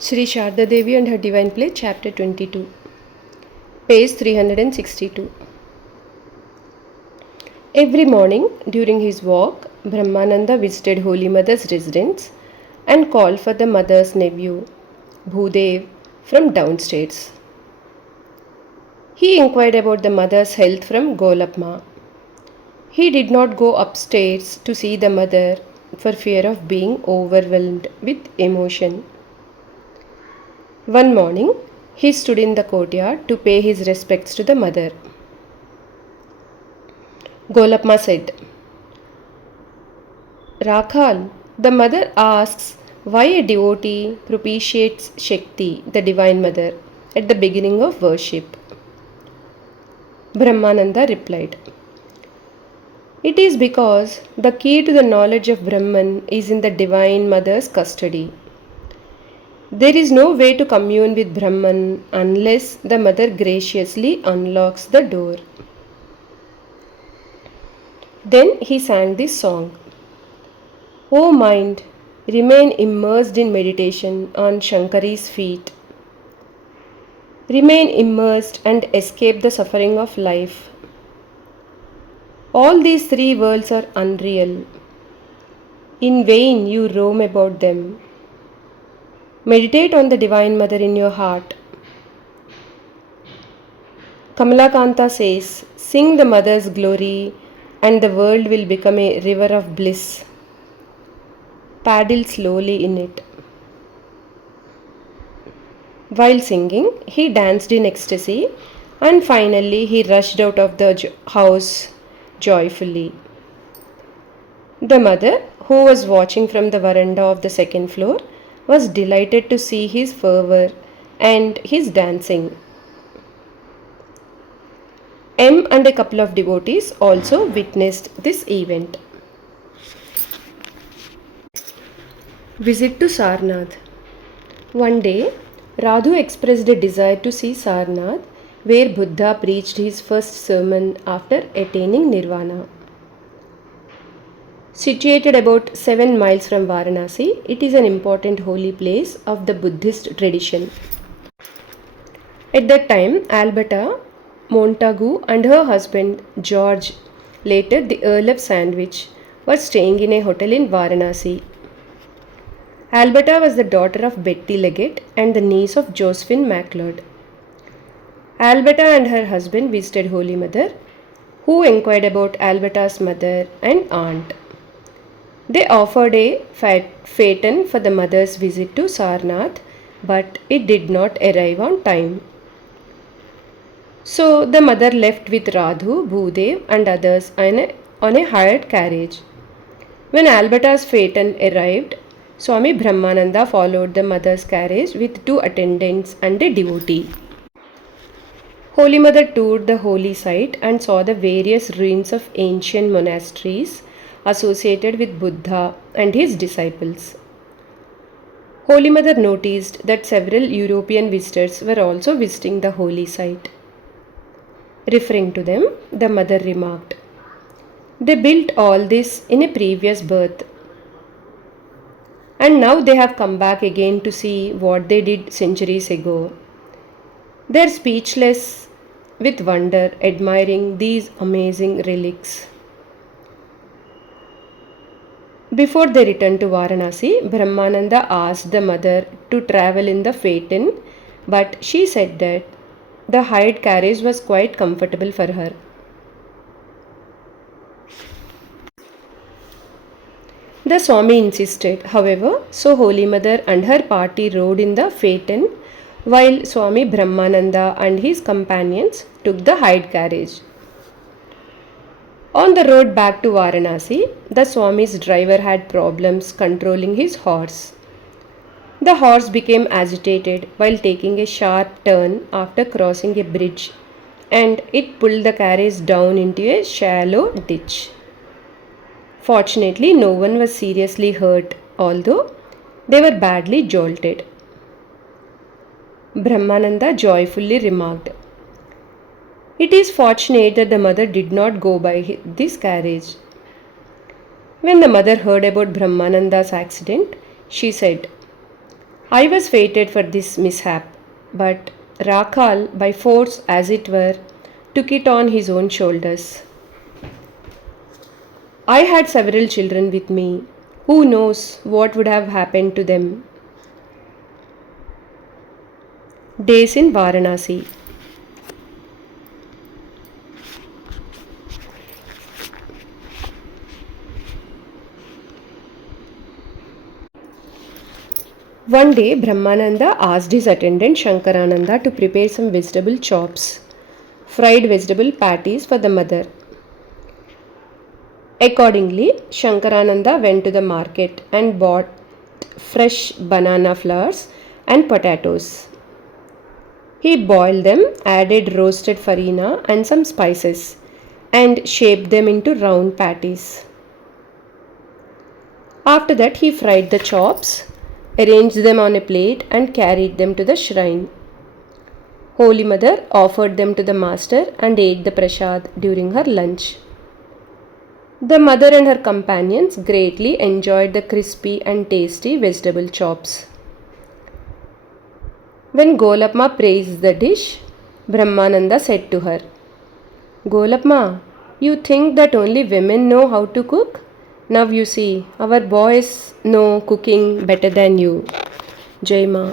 Sri Sharda Devi and her Divine Play, Chapter 22, page 362. Every morning during his walk, Brahmananda visited Holy Mother's residence and called for the mother's nephew, Bhudev, from downstairs. He inquired about the mother's health from Golapma. He did not go upstairs to see the mother for fear of being overwhelmed with emotion. One morning, he stood in the courtyard to pay his respects to the mother. Golapma said, Rakhal, the mother asks why a devotee propitiates Shakti, the Divine Mother, at the beginning of worship. Brahmananda replied, It is because the key to the knowledge of Brahman is in the Divine Mother's custody. There is no way to commune with Brahman unless the Mother graciously unlocks the door. Then he sang this song. O mind, remain immersed in meditation on Shankari's feet. Remain immersed and escape the suffering of life. All these three worlds are unreal. In vain you roam about them. Meditate on the Divine Mother in your heart. Kamalakanta says, Sing the Mother's glory and the world will become a river of bliss. Paddle slowly in it. While singing, he danced in ecstasy and finally he rushed out of the house joyfully. The mother, who was watching from the veranda of the second floor, was delighted to see his fervor and his dancing. M and a couple of devotees also witnessed this event. Visit to Sarnath. One day, Radhu expressed a desire to see Sarnath, where Buddha preached his first sermon after attaining nirvana. Situated about 7 miles from Varanasi, it is an important holy place of the Buddhist tradition. At that time, Alberta Montagu and her husband George, later the Earl of Sandwich, were staying in a hotel in Varanasi. Alberta was the daughter of Betty Leggett and the niece of Josephine MacLeod. Alberta and her husband visited Holy Mother, who inquired about Alberta's mother and aunt. They offered a phaeton for the mother's visit to Sarnath, but it did not arrive on time. So the mother left with Radhu, Bhudev and others on a hired carriage. When Alberta's phaeton arrived, Swami Brahmananda followed the mother's carriage with 2 attendants and a devotee. Holy Mother toured the holy site and saw the various ruins of ancient monasteries associated with Buddha and his disciples. Holy Mother noticed that several European visitors were also visiting the holy site. Referring to them, the mother remarked, They built all this in a previous birth, and now they have come back again to see what they did centuries ago. They are speechless with wonder, admiring these amazing relics. Before they returned to Varanasi, Brahmananda asked the mother to travel in the phaeton, but she said that the hired carriage was quite comfortable for her. The Swami insisted, however, so Holy Mother and her party rode in the phaeton while Swami Brahmananda and his companions took the hired carriage. On the road back to Varanasi, the Swami's driver had problems controlling his horse. The horse became agitated while taking a sharp turn after crossing a bridge, and it pulled the carriage down into a shallow ditch. Fortunately, no one was seriously hurt, although they were badly jolted. Brahmananda joyfully remarked, It is fortunate that the mother did not go by this carriage. When the mother heard about Brahmananda's accident, she said, I was fated for this mishap, but Rakhal, by force as it were, took it on his own shoulders. I had several children with me. Who knows what would have happened to them? Days in Varanasi. One day, Brahmananda asked his attendant Shankarananda to prepare some vegetable chops, fried vegetable patties for the mother. Accordingly, Shankarananda went to the market and bought fresh banana flowers and potatoes. He boiled them, added roasted farina and some spices, and shaped them into round patties. After that, he fried the chops, arranged them on a plate, and carried them to the shrine. Holy Mother offered them to the master and ate the prasad during her lunch. The mother and her companions greatly enjoyed the crispy and tasty vegetable chops. When Golapma praised the dish, Brahmananda said to her, Golapma, you think that only women know how to cook? Now you see, our boys know cooking better than you. Jai Ma.